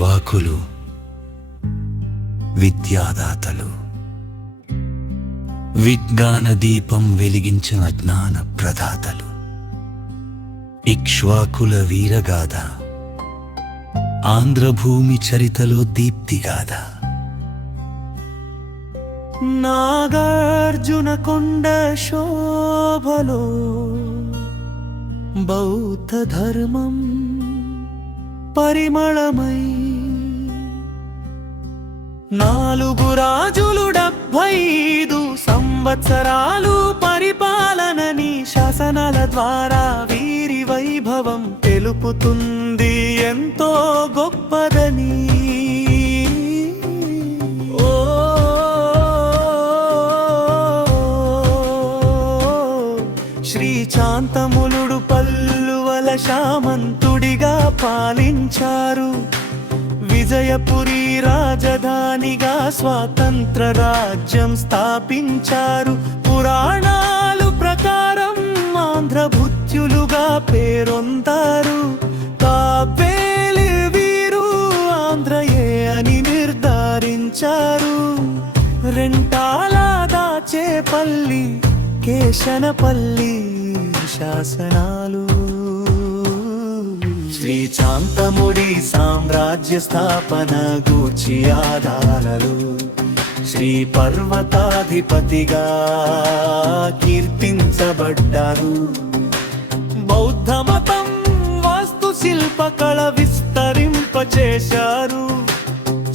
ఇక్ష్వాకులు విద్యాదాతలు, విజ్ఞాన దీపం వెలిగించిన జ్ఞాన ప్రదాతలు. ఇక్ష్వాకుల వీరగాథ ఆంధ్రభూమి చరితలో దీప్తిగాథ. నాగార్జున కొండ శోభలో బౌద్ధ ధర్మం పరిమళమై, 4 రాజులు 75 సంవత్సరాలు పరిపాలనని శాసనాల ద్వారా వీరి వైభవం తెలుపుతుంది ఎంతో గొప్పదని. శ్రీ శాంతములుడు పల్లువల శామంతుడిగా పాలించారు. విజయపురి రాజధానిగా స్వాతంత్ర రాజ్యం స్థాపించారు. పురాణాలు ప్రకారం ఆంధ్రభూత్యులుగా పేరొందారు. కావ్వేలి వీరు ఆంధ్రయే అని నిర్ధారించారు. రెంటాల దాచేపల్లి కేశనపల్లి శాసనాలు శ్రీ శాంతముడి సామ్రాజ్య స్థాపన గూర్చి ఆధారాలు. శ్రీ పర్వతాధిపతిగా కీర్తించబడ్డారు. బౌద్ధ మతం వాస్తు శిల్పకళ విస్తరింపచేశారు.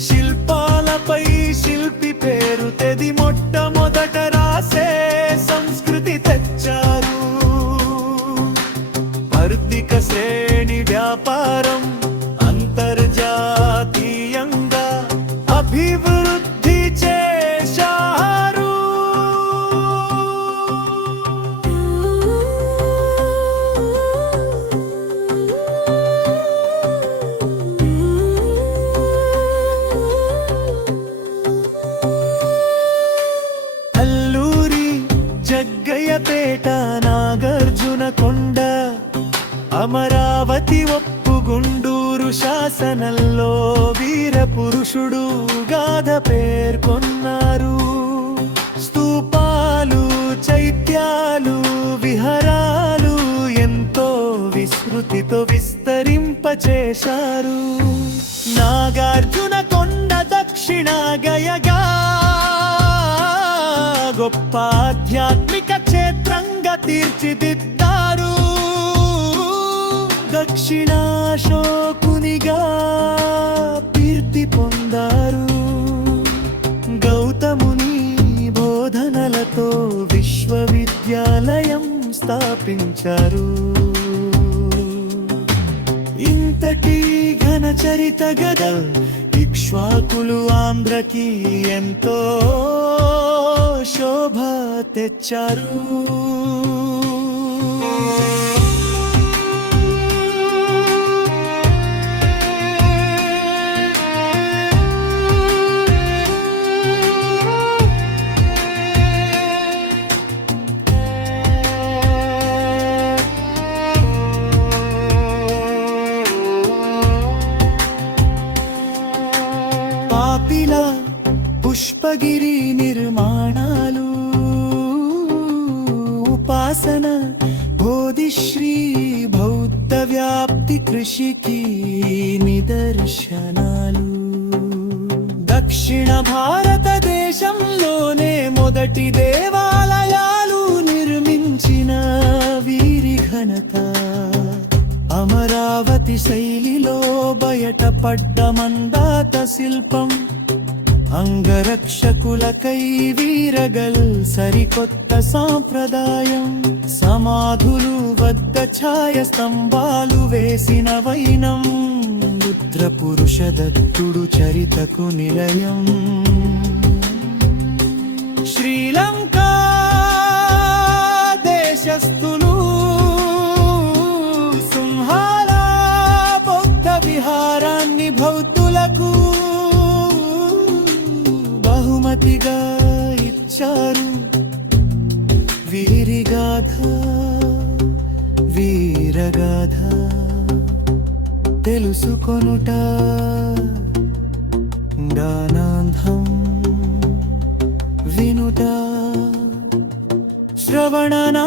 శిల్పాలపై శిల్పి పేరు తెది మొట్టమొదట రాసే సంస్కృతి తెచ్చారు. ఆర్థిక శ్రేణి వ్యాపారం అంతర్జాతీయంగా అభివృద్ధి చేశారు. అల్లూరి జగ్గయ్యపేట నాగార్జున కొండ అమరావతి ఒప్పుగుండూరు శాసనంలో వీర పురుషుడు గాథ పేర్కొన్నారు. స్తూపాలు చైత్యాలు విహారాలు ఎంతో విస్తృతితో విస్తరింపచేశారు. నాగార్జున కొండ దక్షిణ గయగా గొప్ప ఆధ్యాత్మిక క్షేత్రంగా తీర్చిదిద్దారు. దక్షిణాశోకునిగా కీర్తి పొందారు. గౌతముని బోధనలతో విశ్వవిద్యాలయం స్థాపించారు. ఇంతటి ఘన చరిత గద ఇక్ష్వాకులు ఆంధ్రకి ఎంతో శోభ తెచ్చారు. పుష్పగిరి నిర్మాణాలు ఉపాసన బోధిశ్రీ బౌద్ధ వ్యాప్తి కృషికి నిదర్శనాలు. దక్షిణ భారతదేశంలోనే మొదటి దేవాలయాలు నిర్మించిన వీరి ఘనత. అమరావతి శైలిలో బయటపడ్డ మందాత శిల్పం అంగరక్షకులకై వీరగల్ సరికొత్త సాంప్రదాయం. సమాధులు వద్ద ఛాయ స్తంభాలు వేసిన వైనం రుద్ర పురుష దత్తుడు చరితకు నిలయం. శ్రీలంకా దేశస్థులు సింహాల బౌద్ధ విహారాన్ని భౌతులకు బహుమతిగా ఇచ్చారు. వీరిగాథ వీరగాథ తెలుసుకొనుట రావణనా